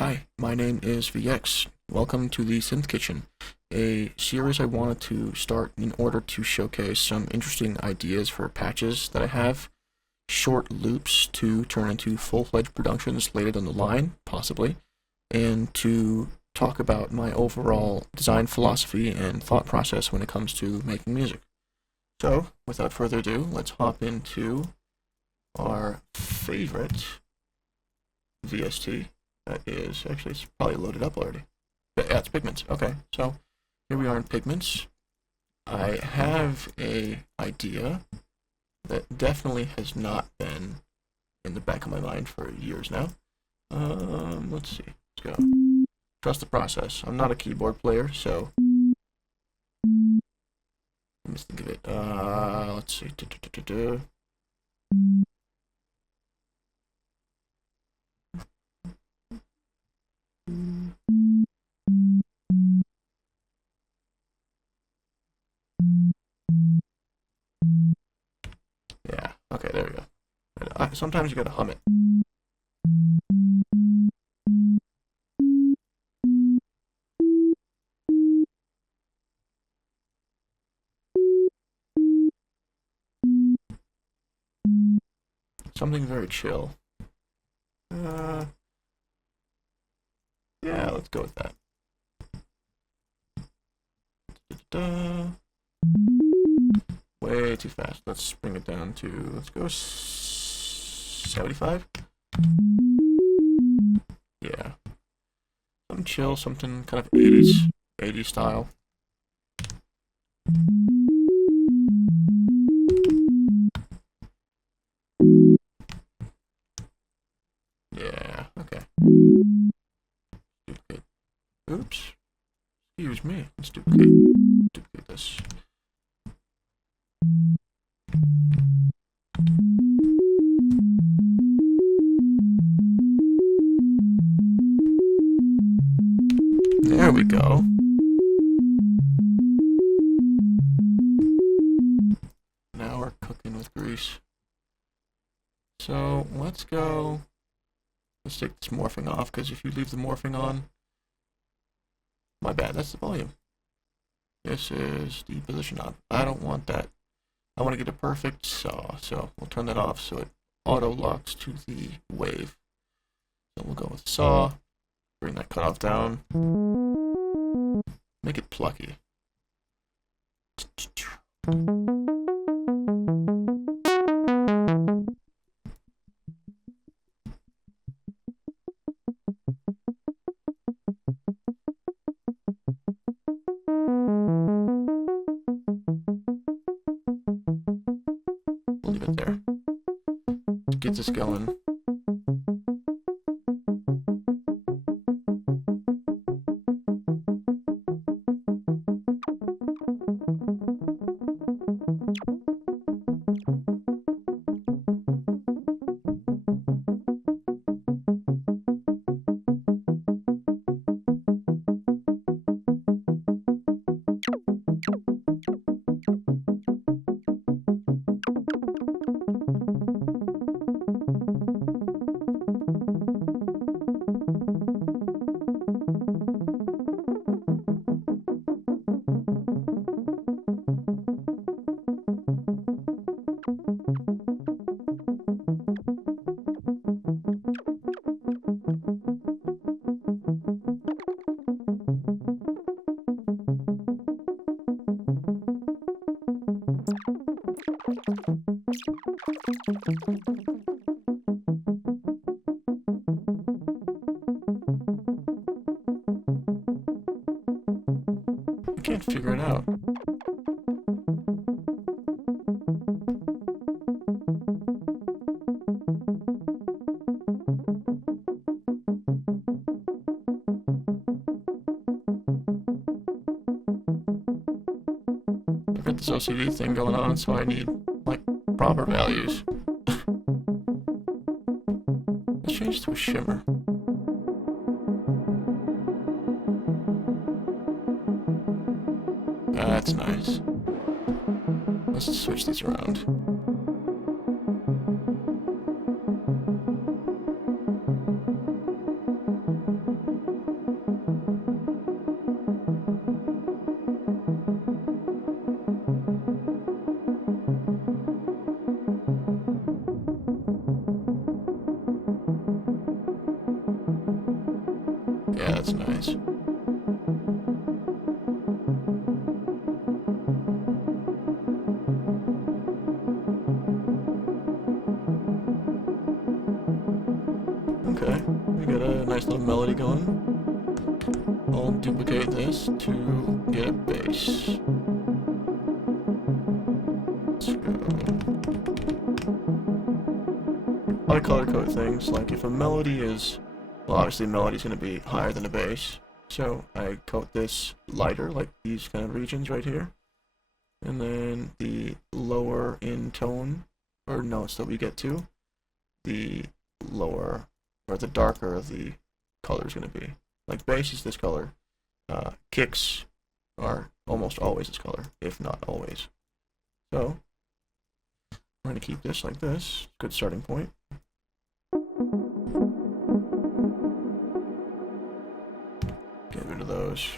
Hi, my name is VX. Welcome to the Synth Kitchen, a series I wanted to start in order to showcase some interesting ideas for patches that I have, short loops to turn into full-fledged productions later down the line, possibly, and to talk about my overall design philosophy and thought process when it comes to making music. So, without further ado, let's hop into our favorite VST. That is, actually, it's probably loaded up already. But yeah, it's Pigments. Okay, so here we are in Pigments. I have a idea that definitely has not been in the back of my mind for years now. Let's see. Let's go. Trust the process. I'm not a keyboard player, so let me think of it. Let's see. Yeah. Okay, there we go. Sometimes you gotta hum it. Something very chill. Uh, yeah, let's go with that. Way too fast. Let's bring it down to, let's go 75. Yeah. Something chill, something kind of 80s style. Yeah, okay. Duplicate. Oops. Excuse me. Let's duplicate this. There we go. Now we're cooking with grease. So let's go. Let's take this morphing off, because if you leave the morphing on, my bad, that's the volume. This is the position knob. I don't want that. I want to get a perfect saw, so we'll turn that off so it auto locks to the wave. So we'll go with saw, bring that cutoff down, make it plucky. We'll leave it there. Let's get this going. I can't figure it out. I've got this OCD thing going on, so I need, like, proper values. Let's change to a shimmer. That's nice. Let's switch these around. Yeah, that's nice. Okay, we got a nice little melody going. I'll duplicate this to get a bass. Let's go. I color code things, like if a melody is, well, obviously a melody is going to be higher than a bass, so I coat this lighter, like these kind of regions right here, and then the lower in tone, or notes that we get to, the lower, or the darker the color is going to be. Like bass is this color, kicks are almost always this color, if not always. So, I'm going to keep this like this, good starting point. Get rid of those.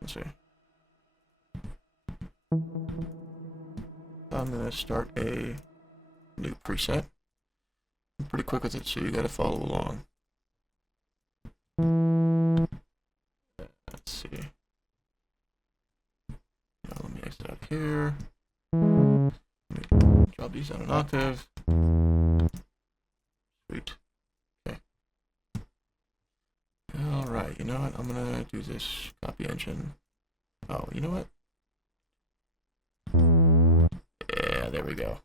Let's see. I'm going to start a new preset. I'm pretty quick with it, so you got to follow along. Let's see. Now let me exit out here. Let me drop these down an octave. Sweet. Okay. Alright, you know what? I'm gonna do this copy engine. Oh, you know what? Yeah, there we go.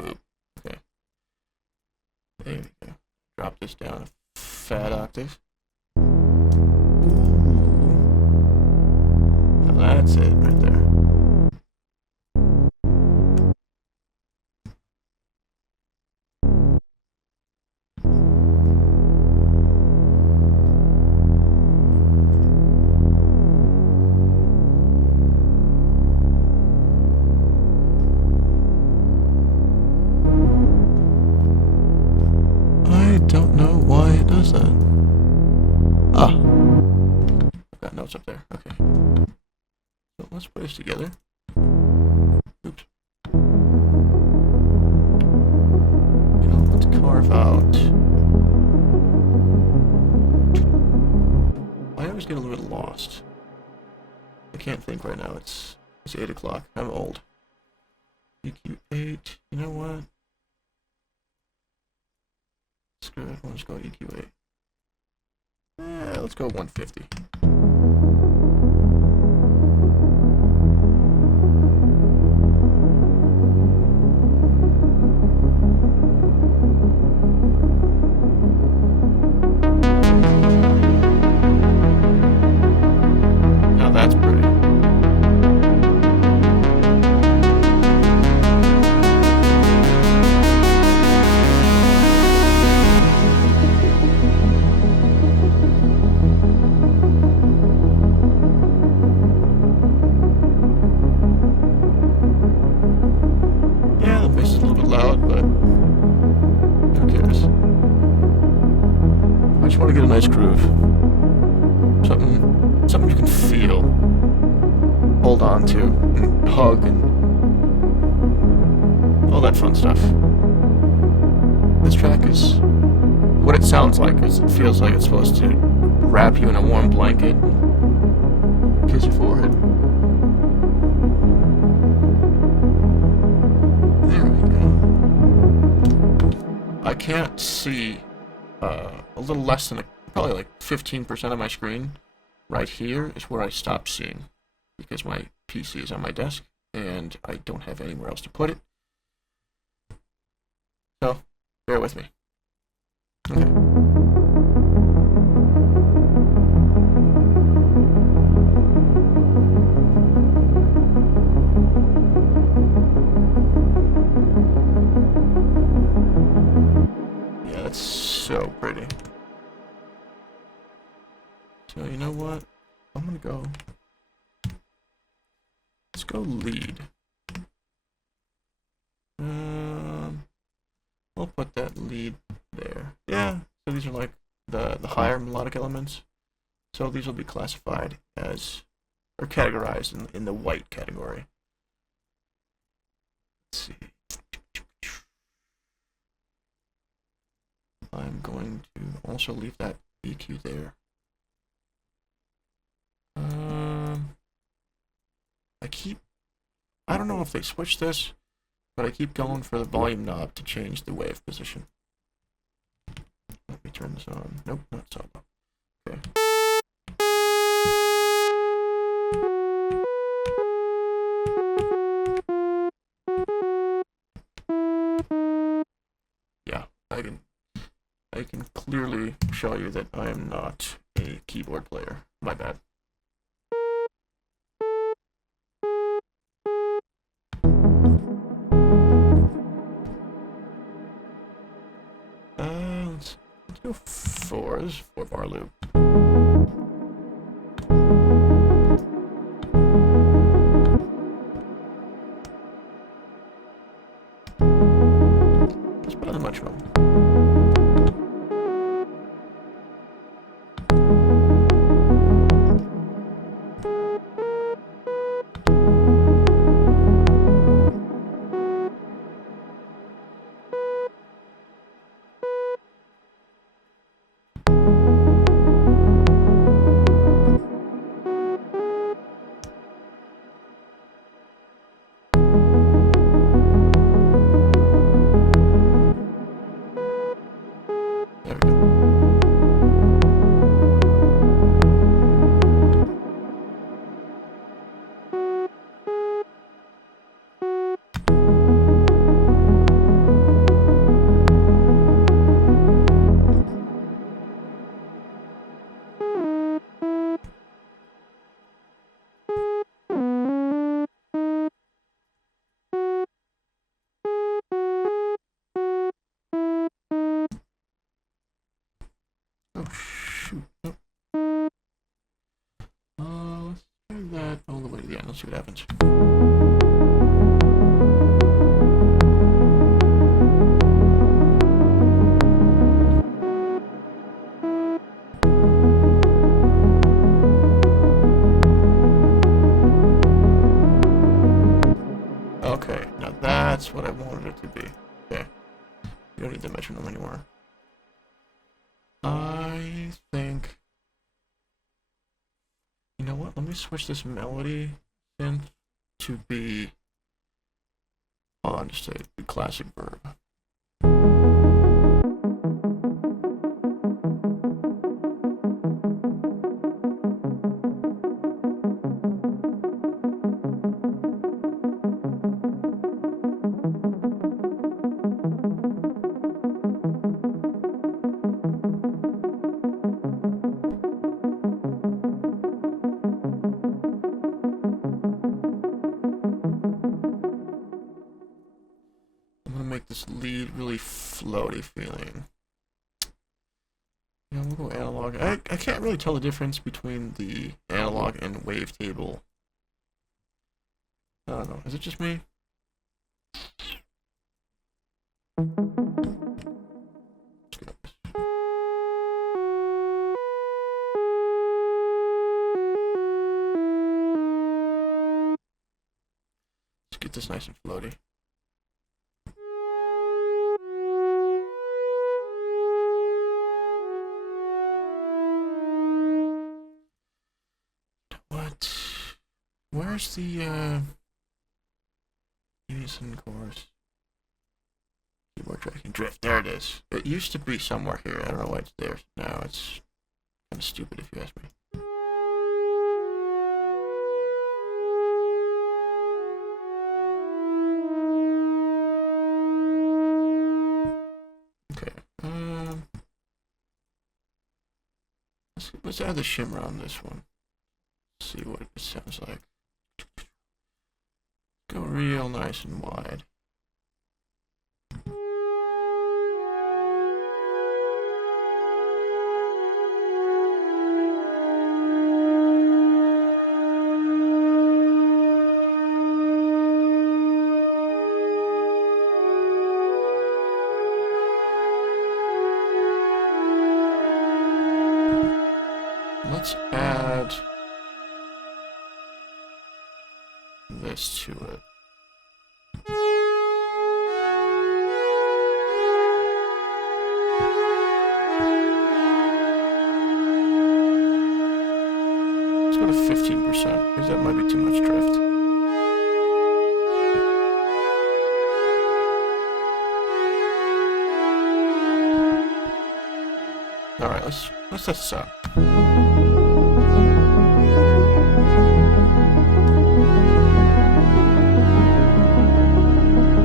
Okay. There we go. Drop this down a fat octave. Now that's it right there. I don't know why it does that. Ah. I've got notes up there. Okay. So let's put this together. Oops. You know, let's carve out. I always get a little bit lost. I can't think right now. It's 8 o'clock. I'm old. EQ8. You know what? Screw it. Let's go EQ8. Let's go 150. Now that's pretty. Yeah, the bass is a little bit loud, but who cares? I just want to get a nice groove. Something you can feel, hold on to, and hug, and all that fun stuff. This track is what it sounds like. Is it feels like it's supposed to wrap you in a warm blanket and kiss your forehead. There we go. I can't see a little less than probably like 15% of my screen. Right here is where I stop seeing, because my PC is on my desk and I don't have anywhere else to put it. So, bear with me. Okay. Yeah, that's so pretty. So, you know what? I'm gonna go. Let's go lead. We'll put that lead there. Yeah. So these are like the higher melodic elements. So these will be classified as or categorized in the white category. Let's see. I'm going to also leave that EQ there. I don't know if they switched this, but I keep going for the volume knob to change the wave position. Let me turn this on. Nope, not so. Okay. Yeah, I can clearly show you that I am not a keyboard player. My bad. Let's go 4. This is 4-bar loop. It's better than metronome. There we go. Oh shoot. Nope. Let's turn that all the way to the end. Let's see what happens. Okay, now that's what I wanted it to be. Okay. You don't need the metronome anymore. I think... You know what? Let me switch this melody synth to be... Hold on, just a classic verb. This lead really floaty feeling. Yeah, we'll go analog. I can't really tell the difference between the analog and wavetable. I don't know. Is it just me? Let's get this nice and floaty. Where's the unison chorus? Keyboard tracking drift. There it is. It used to be somewhere here. I don't know why it's there. Now it's kind of stupid if you ask me. Okay. Let's add the shimmer on this one. See what it sounds like. Go real nice and wide. Let's add this to it. Let's go to 15%, because that might be too much drift. Alright, let's test this out.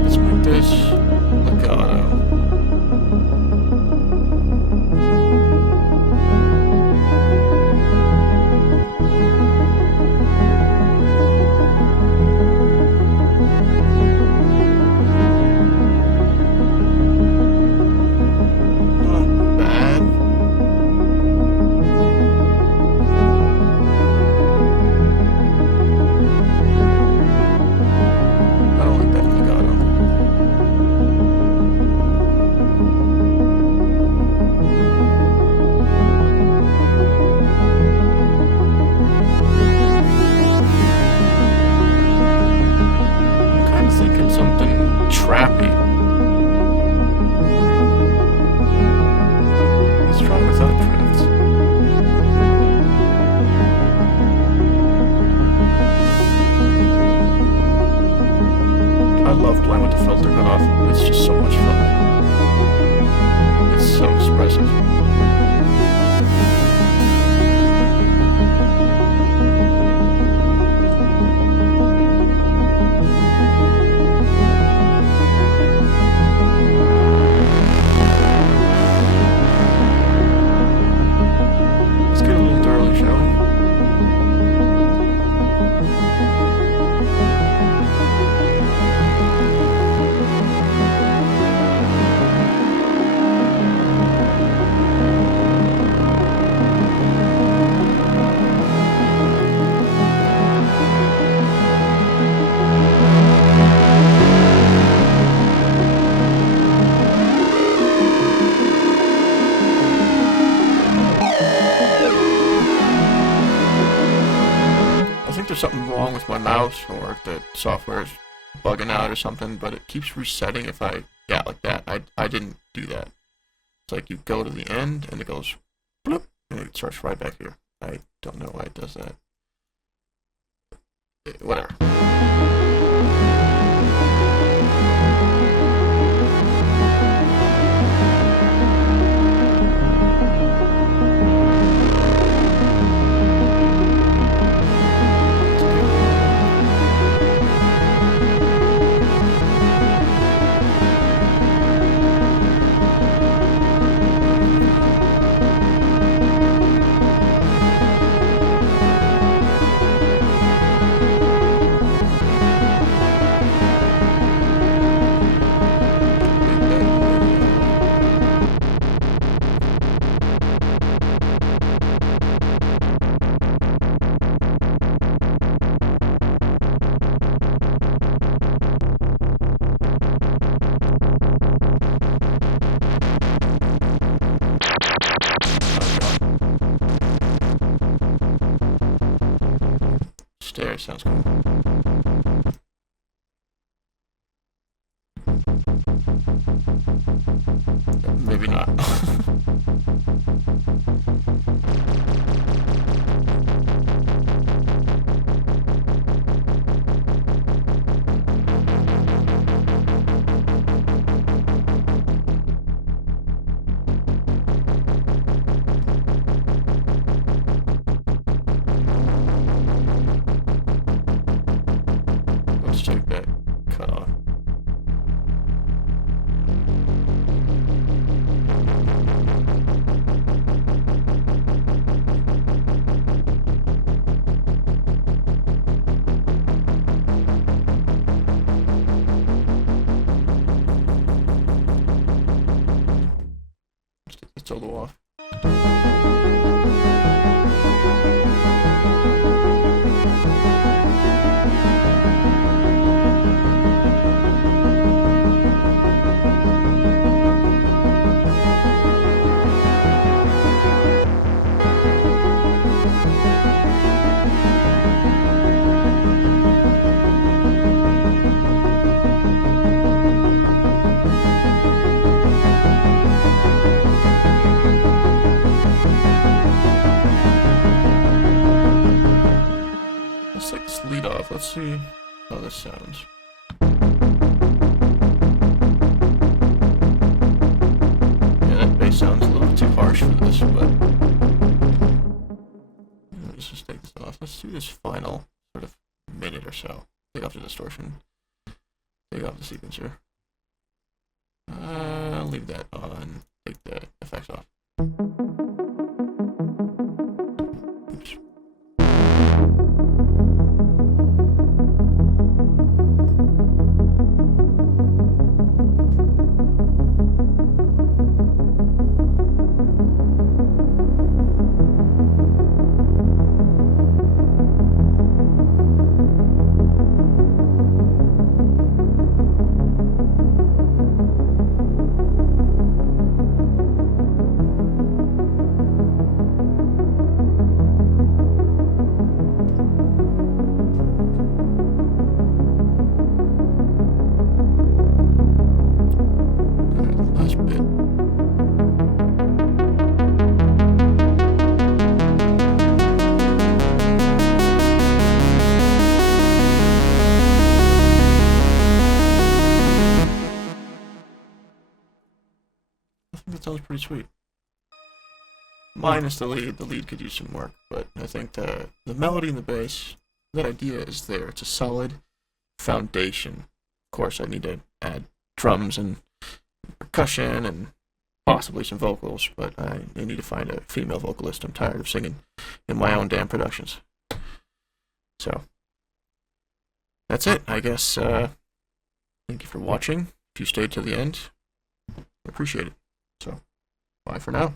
Let's make this legato. I love playing with the filter cutoff. It's just so much fun. It's so expressive. Let's get a little dirty, shall we? I think there's something wrong with my mouse, or the software is bugging out or something, but it keeps resetting if I, yeah, like that. I didn't do that. It's like you go to the end, and it goes, bloop, and it starts right back here. I don't know why it does that. Whatever. Stairs sounds cool. Maybe not. Let's take that cut off. Let's solo off. let's take this lead off. Let's see how this sounds. Yeah, that bass sounds a little bit too harsh for this, but let's just take this off. Let's do this final sort of minute or so. Take off the distortion. Take off the sequencer. I'll leave that on. Take the effects off. Oops. Last bit. I think that sounds pretty sweet. Minus the lead. The lead could use some work, but I think the melody and the bass, that idea is there. It's a solid foundation. Of course, I need to add drums and percussion and possibly some vocals, but I need to find a female vocalist. I'm tired of singing in my own damn productions. So, that's it, I guess. Thank you for watching. If you stayed to the end, I appreciate it. So, bye for now.